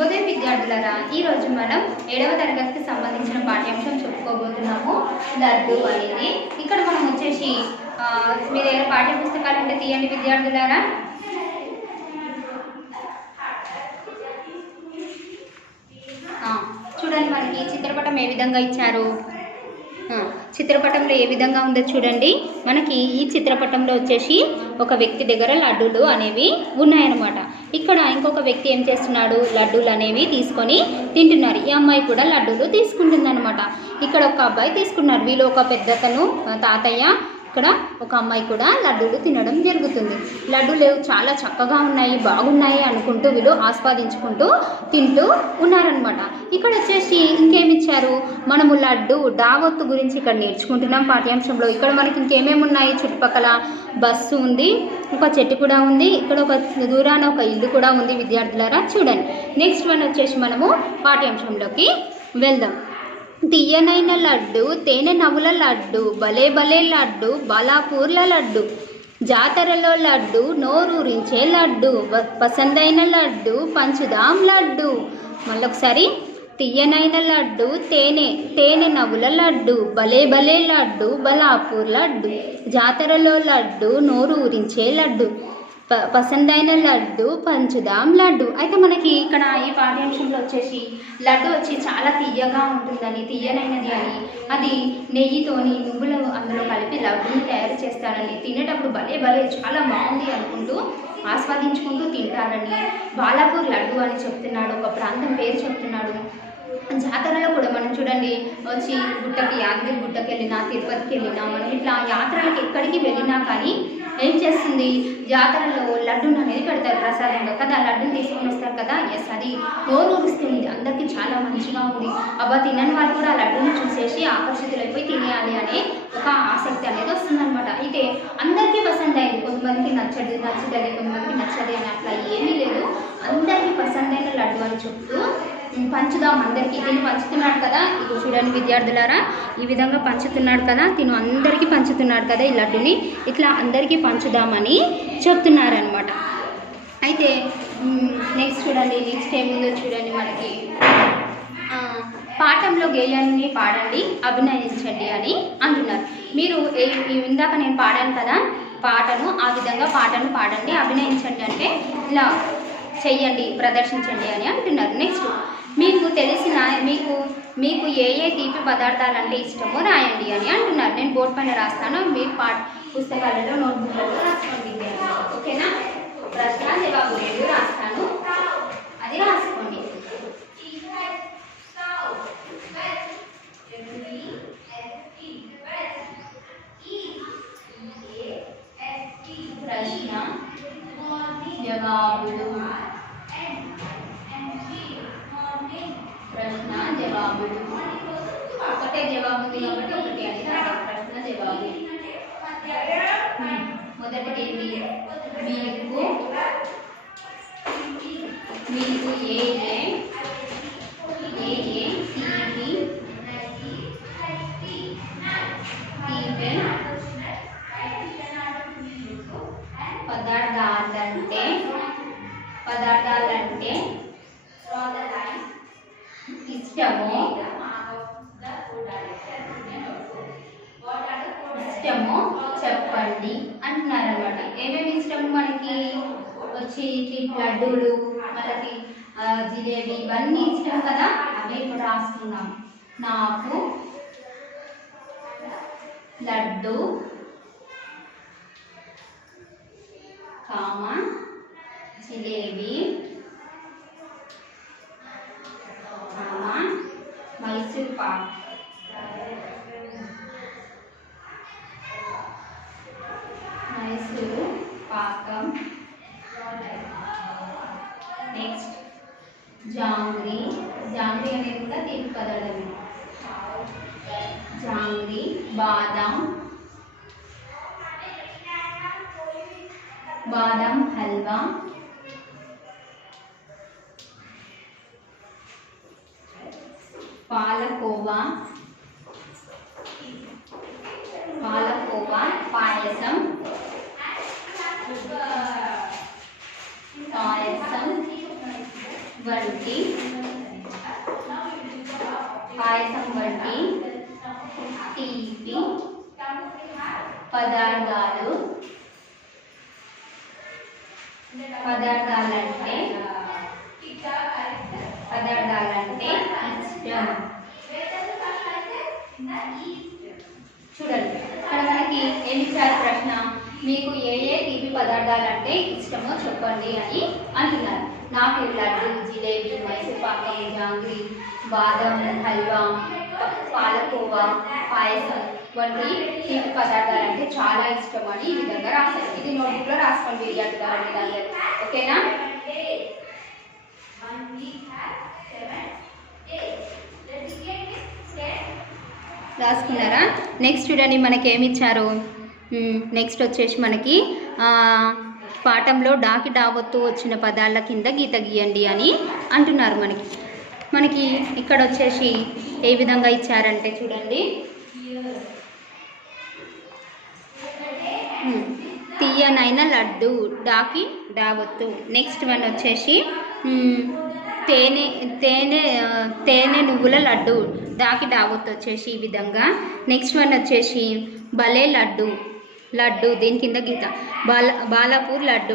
శుభోదయం విద్యార్థులారా, ఈరోజు మనం 7వ తరగతికి సంబంధించిన పాఠ్యాంశం చెప్పుకోబోతున్నాము. లడ్డు అనేది ఇక్కడ మనం వచ్చేసి మీ దగ్గర పాఠ్య పుస్తకాలు ఉంటే తీయండి విద్యార్థులారా. చూడండి, మనకి చిత్రపటం ఏ విధంగా ఇచ్చారు. చిత్రపటంలో ఏ విధంగా ఉందో చూడండి. మనకి ఈ చిత్రపటంలో వచ్చేసి ఒక వ్యక్తి దగ్గర లడ్డూలు అనేవి ఉన్నాయన్నమాట. ఇక్కడ ఇంకొక వ్యక్తి ఏం చేస్తున్నాడు, లడ్డూలు అనేవి తీసుకొని తింటున్నారు. ఈ అమ్మాయి కూడా లడ్డూలు తీసుకుంటుందన్నమాట. ఇక్కడ ఒక అబ్బాయి తీసుకున్నారు. వీళ్ళు ఒక పెద్దతను తాతయ్య, ఇక్కడ ఒక అమ్మాయి కూడా లడ్డూలు తినడం జరుగుతుంది. లడ్డూలు చాలా చక్కగా ఉన్నాయి, బాగున్నాయి అనుకుంటూ వీళ్ళు ఆస్వాదించుకుంటూ తింటూ ఉన్నారనమాట. ఇక్కడ వచ్చేసి ఇంకేమిచ్చారు, మనము లడ్డు దావత్తు గురించి ఇక్కడ నేర్చుకుంటున్నాం పాఠ్యాంశంలో. ఇక్కడ మనకి ఇంకేమేమి ఉన్నాయి, చుట్టుపక్కల బస్సు ఉంది, ఒక చెట్టు కూడా ఉంది, ఇక్కడ ఒక దూరాన ఒక ఇల్లు కూడా ఉంది విద్యార్థులారా. చూడండి, నెక్స్ట్ వన్ వచ్చేసి మనము పాఠ్యాంశంలోకి వెళ్దాం. తీయనైన లడ్డు, తేనె నవ్వుల లడ్డు, భలే భలే లడ్డు, బాలాపూర్ల లడ్డు, జాతరలో లడ్డు, నోరూరించే లడ్డు, పసందైన లడ్డు, పంచుదాం లడ్డు. మళ్ళొకసారి, తీయనైన లడ్డు, తేనె నవ్వుల లడ్డు, భలే భలే లడ్డు, బలాపూర్ లడ్డు, జాతరలో లడ్డు, నోరూరించే లడ్డు, పసందైన లడ్డు, పంచుదాం లడ్డు. అయితే మనకి ఇక్కడ ఈ పాఠ్యాంశంలో వచ్చేసి లడ్డు వచ్చి చాలా తీయగా ఉంటుందని, తీయనైనది అని, అది నెయ్యితోని నువ్వులు అందులో కలిపి లడ్డుని తయారు చేస్తారని, తినేటప్పుడు భలే భలే చాలా బాగుంది అనుకుంటూ ఆస్వాదించుకుంటూ తింటారని, బాలాపూర్ లడ్డు అని చెప్తున్నాడు, ఒక ప్రాంతం పేరు చెప్తున్నాడు. జాతరలో కూడా మనం చూడండి, వచ్చి గుట్టకి, యాదగిరి గుట్టకి వెళ్ళినా, తిరుపతికి వెళ్ళినా, మనం ఇట్లా యాత్రలకు ఎక్కడికి వెళ్ళినా కానీ ఏం చేస్తుంది, జాతరలో లడ్డూని అనేది పెడతారు ప్రసాదంగా కదా. లడ్డూని తీసుకొని వస్తారు కదా. ఎస్, అది నోరు ఊరిస్తుంది, అందరికీ చాలా మంచిగా ఉంది. అబ్బా, తినని వాళ్ళు కూడా ఆ లడ్డూని చూసేసి ఆకర్షితులైపోయి తినేయాలి అనే ఒక ఆసక్తి అనేది వస్తుందన్నమాట. అయితే అందరికీ పసంద్ అయింది, కొంతమందికి నచ్చుతుంది, కొంతమందికి నచ్చది అని అట్లా ఏమీ లేదు. అందరికీ పసందైన లడ్డు అని చెప్తూ పంచుదాం అందరికీ. తిని పంచుతున్నాడు కదా, ఇది చూడండి విద్యార్థులారా, ఈ విధంగా పంచుతున్నాడు కదా, తిను అందరికీ పంచుతున్నాడు కదా ఈ లడ్డుని, ఇట్లా అందరికీ పంచుదామని చెప్తున్నారనమాట. అయితే నెక్స్ట్ చూడండి, నెక్స్ట్ ఏముందో చూడండి. మనకి పాఠంలో గేయాన్ని పాడండి, అభినయించండి అని అంటున్నారు. మీరు ఇందాక నేను పాడాను కదా పాటను, ఆ విధంగా పాటను పాడండి, అభినయించండి అంటే ఇలా చెయ్యండి, ప్రదర్శించండి అని అంటున్నారు. నెక్స్ట్, మీకు తెలిసిన మీకు ఏ తీపి పదార్థాలు అంటే ఇష్టమో రాయండి అని అంటున్నారు. నేను బోర్డు పైన రాస్తాను, మీరు పుస్తకాలలో నోట్బుక్లలో రాసుకోండి. ఓకేనా? ప్రశ్న జవాబు రెండు రాస్తాను, అది రాసుకోండి. ప్రశ్న జవాబులు, ప్రశ్న జవాబులు, ఒకటే జవాబు ఉంది కాబట్టి ఒకటి అని ప్రశ్న జవాబు. మొదటిది మీకు ఏ పదార్థాలంటే ఇష్టమో చెప్పండి అంటున్నారనమాట. ఏమేమి ఇష్టము మనకి వచ్చి లడ్డూలు, మనకి జిలేబీ, ఇవన్నీ ఇష్టం కదా, అవే ఇప్పుడు రాసుకున్నాం. నాకు లడ్డు, జిలేబీ, మైసూర్ పాక్, మైసూరు పాకం. నెక్స్ట్, జాంగ్రీ అనేది కూడా తీపి పదార్థమే. జాంగ్రీ, బాదం హల్వా, పాలకోవా పాయసం, పాయసం, వంటి పాయసం వంటి తీపి పదార్థాలంటే ఇష్టం. చూడండి ఇక్కడ మనకి ఏమి ఇచ్చారు ప్రశ్న, మీకు ఏ ఏ తీపి పదార్థాలంటే ఇష్టమో చెప్పండి అని అంటున్నారు. నాకు లడ్డు, జిలేబీ, మైసూర్ పాకం, జాంగ్రీ, బాదం హల్వా, పాలకోవా, పాయసం వంటి తీపి పదార్థాలు అంటే చాలా ఇష్టం అని ఈ విధంగా రాశారు. ఇది నోట్బుక్లో రాసుకోండి విద్యార్థులు, ఓకేనా? రాసుకున్నారా? నెక్స్ట్ చూడండి మనకి ఏమి ఇచ్చారు. నెక్స్ట్ వచ్చేసి మనకి పాఠంలో డాకి డావత్తు వచ్చిన పదాల కింద గీత గీయండి అని అంటున్నారు. మనకి ఇక్కడ వచ్చేసి ఏ విధంగా ఇచ్చారంటే చూడండి, తీయనైన లడ్డు డాకి డావత్తు. నెక్స్ట్ వన్ వచ్చేసి తేనె నువ్వుల లడ్డు డాకి డావత్తు వచ్చేసి ఈ విధంగా. నెక్స్ట్ వన్ వచ్చేసి భలే లడ్డు దీని కింద గీత. బాలాపూర్ లడ్డు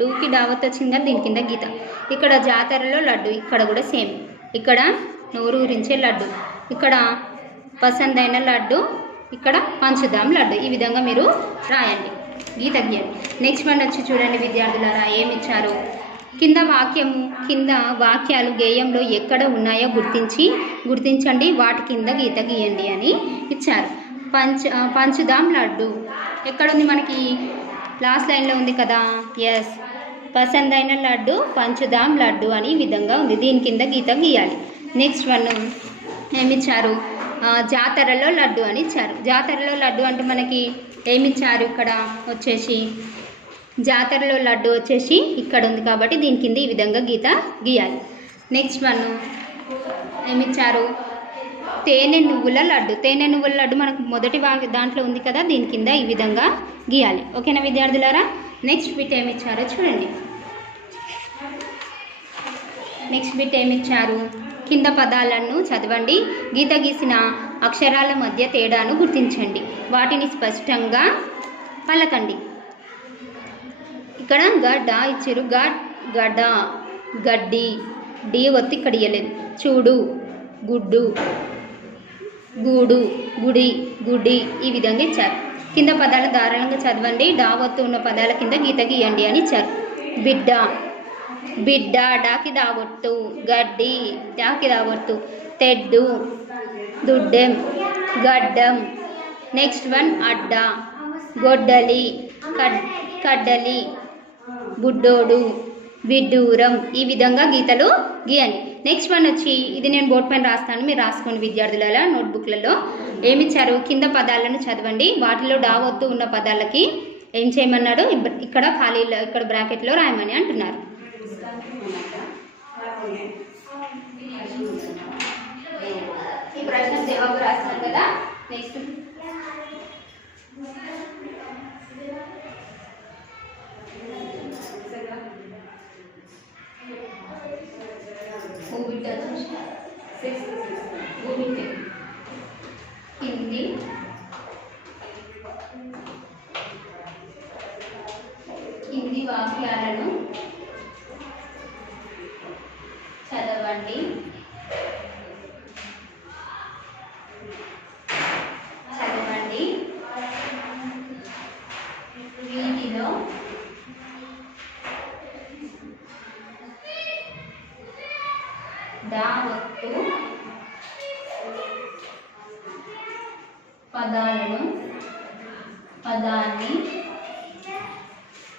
డూకి దావత్ వచ్చిందా దీని కింద గీత. ఇక్కడ జాతరలో లడ్డు, ఇక్కడ కూడా సేమ్. ఇక్కడ నోరు ఊరించే లడ్డు, ఇక్కడ పసందైన లడ్డు, ఇక్కడ పంచుదాం లడ్డు. ఈ విధంగా మీరు రాయండి, గీత గీయండి. నెక్స్ట్ వన్ వచ్చి చూడండి విద్యార్థులారా ఏమి ఇచ్చారు. కింద వాక్యాలు గేయంలో ఎక్కడ ఉన్నాయో గుర్తించండి, వాటి కింద గీత గీయండి అని ఇచ్చారు. పంచుదాం లడ్డు ఎక్కడుంది, మనకి లాస్ట్ లైన్లో ఉంది కదా. ఎస్, పసందైన లడ్డు పంచుదాం లడ్డు అని ఈ విధంగా ఉంది, దీని కింద గీత గీయాలి. నెక్స్ట్ వన్ ఏమిచ్చారు, జాతరలో లడ్డు అని ఇచ్చారు. జాతరలో లడ్డు అంటే మనకి ఏమిచ్చారు, ఇక్కడ వచ్చేసి జాతరలో లడ్డు వచ్చేసి ఇక్కడ ఉంది కాబట్టి దీని కింద ఈ విధంగా గీత గీయాలి. నెక్స్ట్ వన్ ఏమిచ్చారు, తేనె నువ్వుల లడ్డు మనకు మొదటి దాంట్లో ఉంది కదా, దీని కింద ఈ విధంగా గీయాలి. ఓకేనా విద్యార్థులారా? నెక్స్ట్ బిట్ ఏమిచ్చారో చూడండి. నెక్స్ట్ బిట్ ఏమిచ్చారు, కింద పదాలను చదవండి, గీత గీసిన అక్షరాల మధ్య తేడాను గుర్తించండి, వాటిని స్పష్టంగా పలకండి. ఇక్కడ గడ్డ ఇచ్చారు, గడ్డ, గడ్డి, డి ఒత్తి ఇక్కడ ఇయ్యలేదు. చూడు, గుడ్డు, గూడు, గుడి, గుడి ఈ విధంగా ఇచ్చారు. కింద పదాలు ధారాళంగా చదవండి, డావత్తు ఉన్న పదాల కింద గీత గీయండి అని ఇచ్చారు. బిడ్డ డాకి దావొట్టు, గడ్డి డాకి దావొట్టు, తెడ్డు, దుడ్డెం, గడ్డం. నెక్స్ట్ వన్ అడ్డ, గొడ్డలి, కడ్డలి, బుడ్డోడు, విడ్డూరం ఈ విధంగా గీతలు గీయండి. నెక్స్ట్ వన్ వచ్చి ఇది నేను బోర్డు పైన రాస్తాను, మీరు రాసుకోండి విద్యార్థుల నోట్బుక్లలో. ఏమిచ్చారు, కింద పదాలను చదవండి, వాటిలో డావొత్తు ఉన్న పదాలకి ఏం చేయమన్నాడు, ఇక్కడ ఖాళీలో ఇక్కడ బ్రాకెట్లో రాయమని అంటున్నారు. ఈ ప్రశ్న జవాబు రాస్తాను కదా. నెక్స్ట్ కింది వాక్యాలను చదవండి, వీటిలో డావత్తు పదాన్ని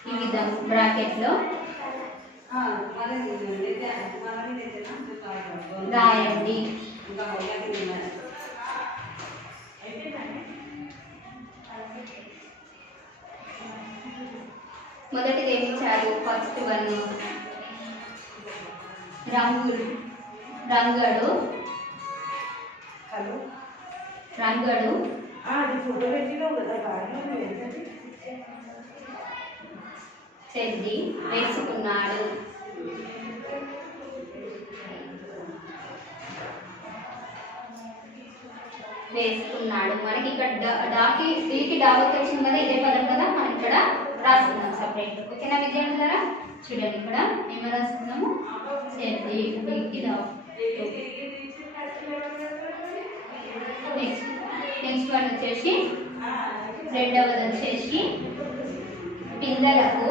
ఈ విధంగా బ్రాకెట్లో రాయండి. మొదటిది ఏమి ఇచ్చారు, ఫస్ట్ వన్ రంగడు, చెడ్డి వేసుకున్నాడు. వేసుకున్నాడు. మనకి ఇక్కడ డాకి డీకి దావత్ వచ్చింది కదా, ఇదే పదం కదా, మనం ఇక్కడ రాసుకున్నాం సపరేట్. ఓకేనా విద్యార్థులారా? చూడండి ఇక్కడ ఏమో రాసుకున్నాము, డీకి దావత్. నెక్స్ట్ వన్ వచ్చేసి రెండవది వచ్చేసి పిల్లలకు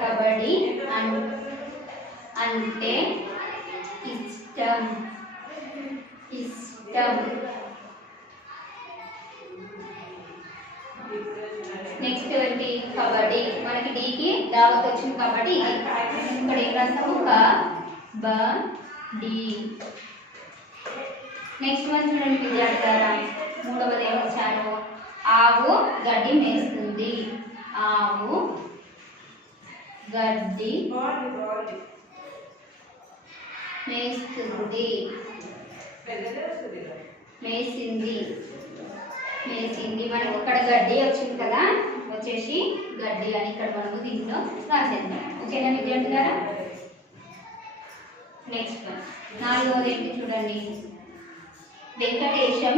కబడ్డీ అంటే ఇష్టం. నెక్స్ట్ ఏంటి? కబడ్డీ. మనకి డీకి దావత్ వచ్చింది కాబట్టి ఇక్కడ ఏం రాస్తాము? కబడ్డీ. నెక్స్ట్ వన్ చూడండి విద్యార్థులారా, మూడవది ఏమొచ్చారు? ఆవు గడ్డి మేస్తుంది. ఆవు గడ్డి మేస్తుంది. మనకి ఇక్కడ గడ్డి వచ్చింది కదా, వచ్చేసి గడ్డి అని ఇక్కడ మనము దీంట్లో రాసేద్దాం. ఓకేనా విద్యార్థులారా? నెక్స్ట్ వన్ నాలుగవది ఏంటి చూడండి, వెంకటేశం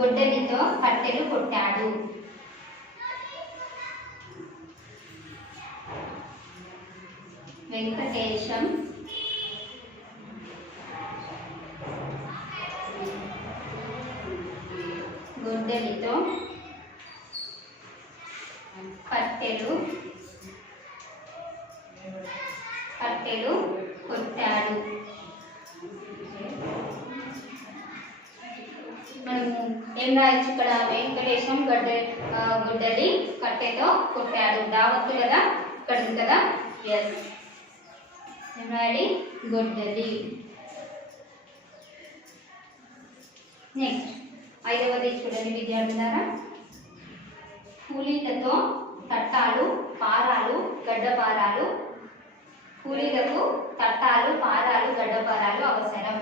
గొడ్డలితో కట్టెలు కొట్టాడు. వెంకటేశం గొడ్డలితో కట్టెలు కొట్టాడు. మనము ఏం రాయొచ్చు ఇక్కడ? వెంకటేశం గొడ్డలి కట్టెతో కొట్టాడు. దావత్తు కదా ఇక్కడ ఉంది కదా, ఎస్. ఏం రాయాలి? గొడ్డలి. నెక్స్ట్ ఐదవది చూడండి విద్యార్థులారా, కూలీలతో తట్టాలు, పారాలు, గడ్డపారాలు. కూలీలకు తట్టాలు, పారాలు, గడ్డపారాలు అవసరం.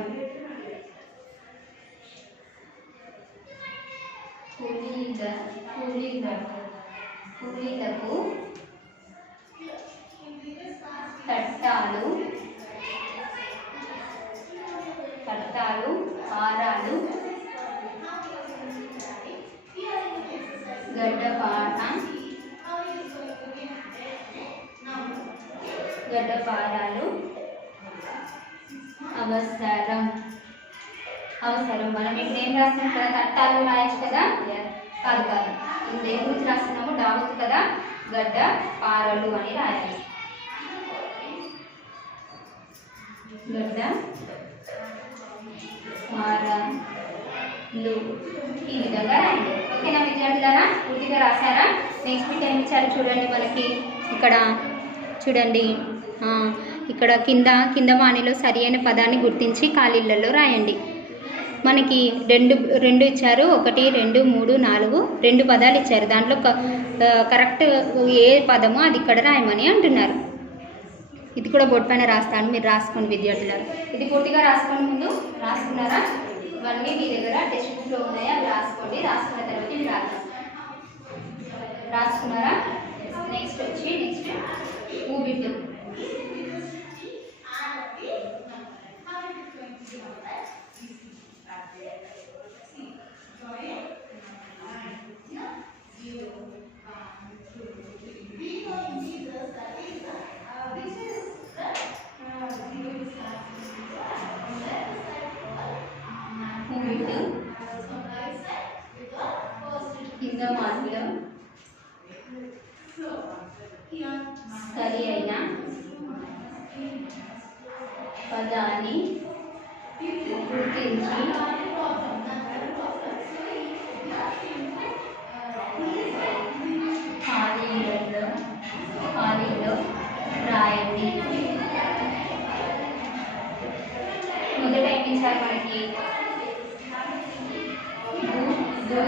కూలీలకు తట్టాలు, పారాలు, గడ్డపారాలు అవసరం. మనం ఇక్కడ ఏం రాస్తున్నాం కదా, తట్టాలు రాయొచ్చు కదా, కాదు ఇది దేని గురించి రాస్తున్నాము? దావత్ కదా, గడ్డ పారలు అని రాయాలి. గడ్డ పారలు ఈ విధంగా రాయండి. ఓకేనా విద్యార్థులారా? పూర్తిగా రాశారా? నెక్స్ట్ మీకు ఏమి ఇచ్చారు చూడండి. మనకి ఇక్కడ చూడండి, ఇక్కడ కింద వాణిలో సరి అయిన పదాన్ని గుర్తించి ఖాళీలలో రాయండి. మనకి రెండు ఇచ్చారు, 1 2 3 4 2 పదాలు ఇచ్చారు. దాంట్లో కరెక్ట్ ఏ పదమో అది ఇక్కడ రాయమని అంటున్నారు. ఇది కూడా బోర్డు పైన రాస్తాను, మీరు రాసుకోండి విద్యార్థులారు. ఇది పూర్తిగా రాసుకోండి. ముందు రాసుకున్నారా? ఇవన్నీ మీ దగ్గర టెక్స్ట్ బుక్లో ఉన్నాయా? అవి రాసుకోండి. రాసుకున్న తర్వాత ఇది రాసుకున్నారా? నెక్స్ట్ ఊబిట్టు. కింద వాటిలో సరి అయిన పదాన్ని గుర్తించి ఖాళీలో రాయండి. మొదట ఏమి ఇచ్చారు మనకి?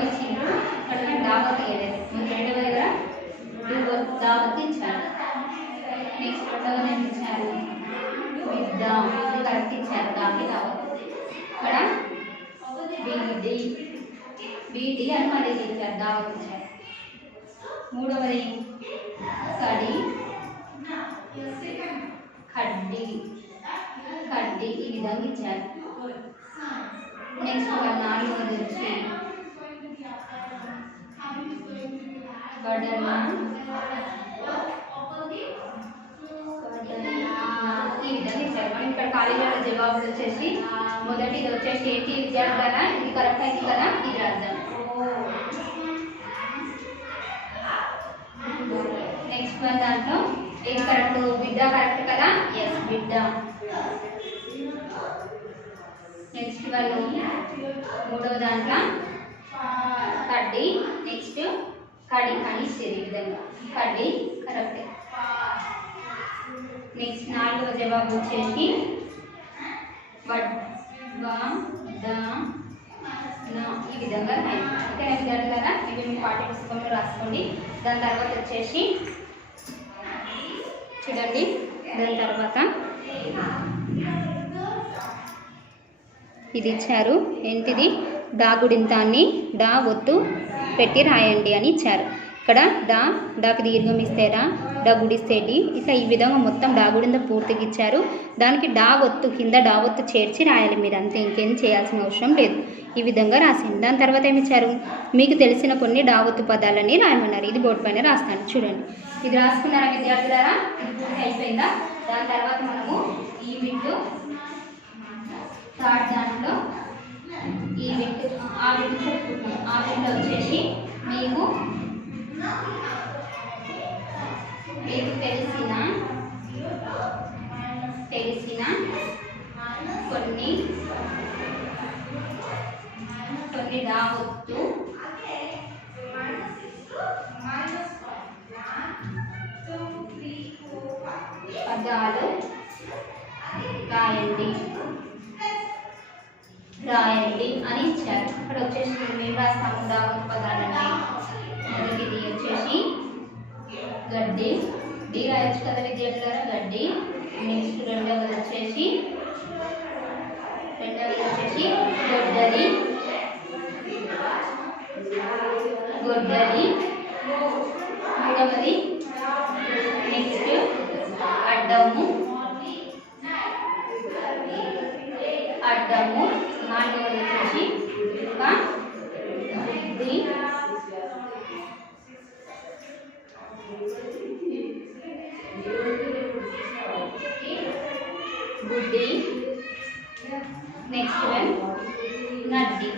ఇచ్చిండ్రు. అక్కడ దావత్ ఇవ్వలేదు. రెండవ దగ్గర దావత్ ఇచ్చారు. నెక్స్ట్ రెండవ ఏమి ఇచ్చారు? ఇది కరెక్ట్ ఇచ్చారు. దానికి దావత్. ఇక్కడ బీడి అని మళ్ళీ ఇచ్చారు, దావత్ ఇచ్చారు. మూడవది కడి, కడ్డీ, కడ్డీ ఈ విధంగా ఇచ్చారు. నెక్స్ట్ నాలుగవది వచ్చి కడల, ఈ విధంగా ఇచ్చారు. మనం ఇక్కడ కాలేజీలో జవాబులు వచ్చేసి మొదటిది వచ్చేసి ఏంటి విద్యార్థుల, ఇది కరెక్ట్ అయింది కదా, ఇది రాద్దాం. నెక్స్ట్ వన్ దాంట్లో ఏది కరెక్ట్, బిడ్డ కరెక్ట్ కదా, ఎస్ బిడ్డ. నెక్స్ట్ వన్ మూడవ దాంట్లో కడ్డీ, నెక్స్ట్ కడి అని ఇచ్చేది ఈ విధంగా, కడ్డీ కరెక్ట్. నెక్స్ట్ నాలుగవ జవాబు వచ్చేసి వడ్, ఈ విధంగా ఓకే విద్యార్థులారా, ఇవి మీ పాఠ్య పుస్తకంలో రాసుకోండి. దాని తర్వాత వచ్చేసి చూడండి, దాని తర్వాత ఇది ఇచ్చారు ఏంటిది, డాగుడింతాన్ని డా ఒత్తు పెట్టి రాయండి అని ఇచ్చారు. ఇక్కడ డాకి దీర్ఘం ఇస్తే డా గుడిస్తే డి, ఇట్లా ఈ విధంగా మొత్తం డాగుడింద పూర్తిగా ఇచ్చారు. దానికి డా ఒత్తు కింద డా ఒత్తు చేర్చి రాయాలి మీరు, అంతే, ఇంకేం చేయాల్సిన అవసరం లేదు. ఈ విధంగా రాసింది. దాని తర్వాత ఏమి ఇచ్చారు, మీకు తెలిసిన కొన్ని డా ఒత్తు పదాలని రాయమన్నారు. ఇది బోర్డు పైన రాస్తాను చూడండి. ఇది రాసుకున్నారా విద్యార్థులారా, ఇది పూర్తి అయిపోయిందా. దాని తర్వాత మనము ఈ బిట్టు థర్డ్ దాంట్లో ఈ బిట్ ఆ బిట్ చెప్పుకుంటాం. ఆ బిట్లో వచ్చేసి మీకు తెలిసిన కొన్ని డా ఒత్తు పదాలు రాయండి అని ఇచ్చారు. ఇక్కడ వచ్చేసి మేము రాస్తాము డా ఒత్తు పదాలని. మొదటిది వచ్చేసి గడ్డి, డి రాయొచ్చు కదా విద్యార్థులారా, గడ్డి. నెక్స్ట్ రెండవది వచ్చేసి గొడ్డలి, మూడవది నెక్స్ట్ అడ్డము, నాలుగవది వచ్చేసి గుడ్డి, నెక్స్ట్ వన్ నడ్డి.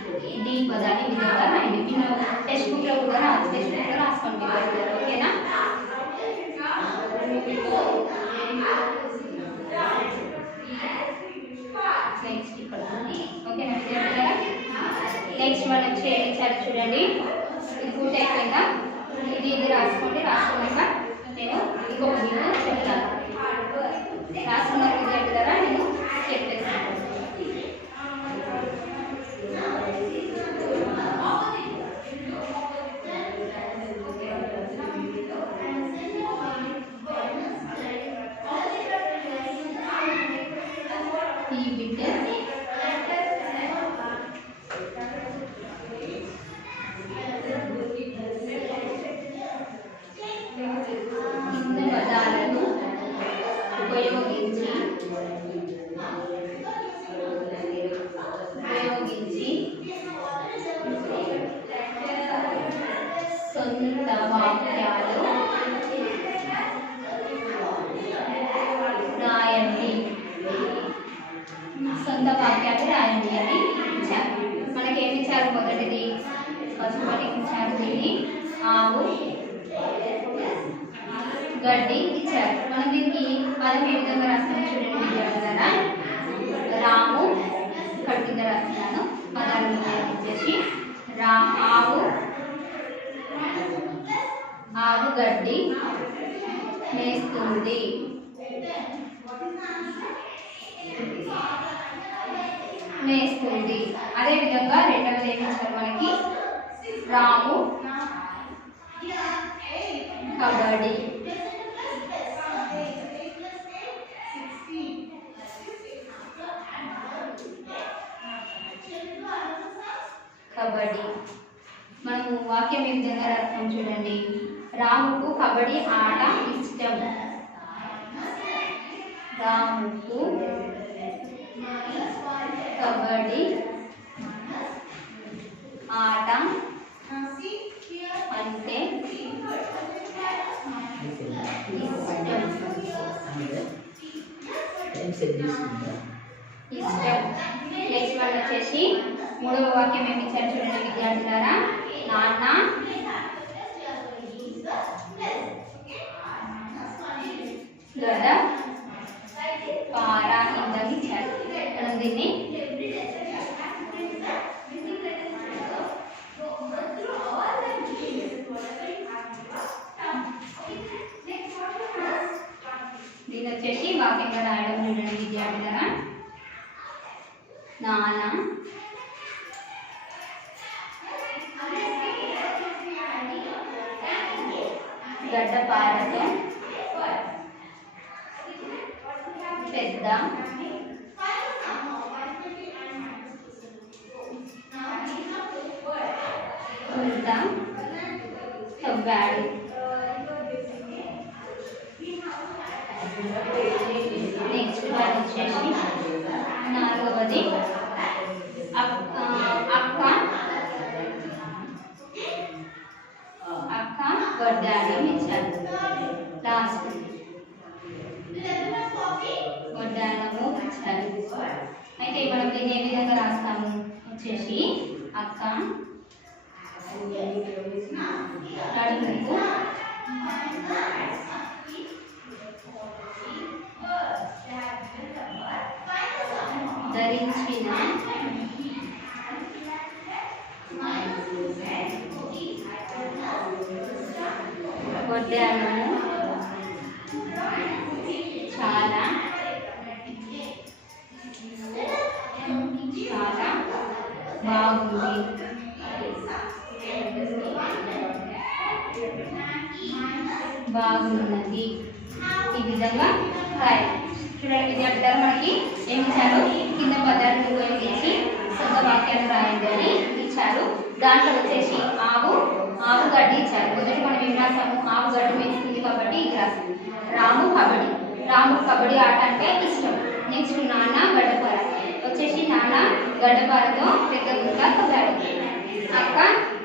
డి పదాన్ని విధంగా రాయండి. మీరు టెక్స్ట్ బుక్లో కూడా టెక్స్ట్ బుక్లో రాసుకోండి ఓకేనా. నెక్స్ట్ ఇక్కడ ఓకేనా విద్యార్థులారా. నెక్స్ట్ మనం ఇచ్చారు చూడండి, ఇది పూర్తి అయిపోయిందా. ఇది రాసుకోండి. రాసుకున్నాక నేను ఇంకొక వీడియో చెప్తాను. రాసుకున్న విద్యార్థులారా నేను చెప్పేస్తాను. ఈ బిడ్డ పదాలను ఉపయోగించి సొంత వాక్యాలు రాయండి. సొంత వాక్యాలు రాయండి అని ఇచ్చారు. మనకి ఏమి ఇచ్చారు, మొదటిది ఫస్ట్ మనకి ఇచ్చారు దీన్ని ఆవు, గడ్డి ఇచ్చారు. మనం దీనికి పదం ఏ విధంగా రాస్తామో చూడండి విద్యార్థులారా. రాము, ఇక్కడ కింద రాస్తున్నాను పదాలను ఉపయోగించేసి ఆవు గడ్డి మేస్తుంది. అదేవిధంగా రెండవది ఏమి ఇచ్చారు మనకి, రాము కబడ్డీ. మనము వాక్యం ఏ విధంగా రాస్తాం చూడండి. రాముకు కబడ్డీ ఆట ఇష్టం. రాముకు కబడ్డీ ఆట అంటే ఇష్టం. నెక్స్ట్ వన్ వచ్చేసి మూడవ వాక్యం ఏమి ఇచ్చారు చూడండి విద్యార్థులారా. నాన్న గడ్డ పార ఇందని ఇచ్చారు. మనం దీన్ని వచ్చేసి వాక్యంగా రాయడం చూడండి విద్యార్థులారా. నాన్న గడ్డపారతో పెద్ద గుంట తవ్వాడు. నెక్స్ట్ వన్ వచ్చేసి నాలుగవది అక్క వడ్డాణం ఇచ్చారు. లాస్ట్ వడ్డాణము ఇచ్చారు. అయితే మనం దీన్ని ఏ విధంగా రాస్తాము వచ్చేసి అక్క నడుముకు ధరించిన వడ్డాణము చాలా చాలా బాగుంది. బాగున్నది. ఈ విధంగా రాయాలి. చూడండి విద్యార్థులు మనకి ఏమి ఇచ్చారు, కింద పదార్థాలు ఉపయోగించి సొంత వాక్యాలు రాయండి అని ఇచ్చారు. దాంట్లో వచ్చేసి ఆవు గడ్డి ఇచ్చారు. మొదటి మనం ఏం రాసాము, ఆవు గడ్డి వేస్తుంది కాబట్టి ఇది రాసాము. రాముకు కబడ్డీ ఆట అంటే ఇష్టం. నెక్స్ట్ నాన్న గడ్డపార వచ్చేసి నాన్న గడ్డపారతో పెద్ద గుంట తవ్వాడు. అక్క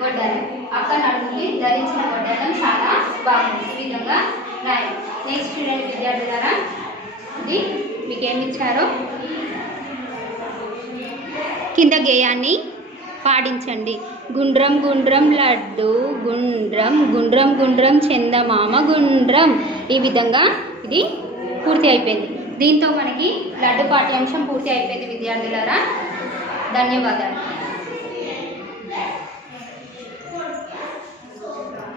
వడ్డానం, అక్క నడుముకి ధరించిన వడ్డానం చాలా బాగుంది. ఈ విధంగా రాయాలి. నెక్స్ట్ చూడండి విద్యార్థులారా, ఇది మీకు ఏమి ఇచ్చారో కింద గేయాన్ని పాడించండి. గుండ్రం గుండ్రం లడ్డు గుండ్రం గుండ్రం గుండ్రం చందమామ గుండ్రం. ఈ విధంగా ఇది పూర్తి అయిపోయింది. దీంతో మనకి లడ్డు పాఠ్యాంశం పూర్తి అయిపోయింది విద్యార్థులారా. ధన్యవాదాలు.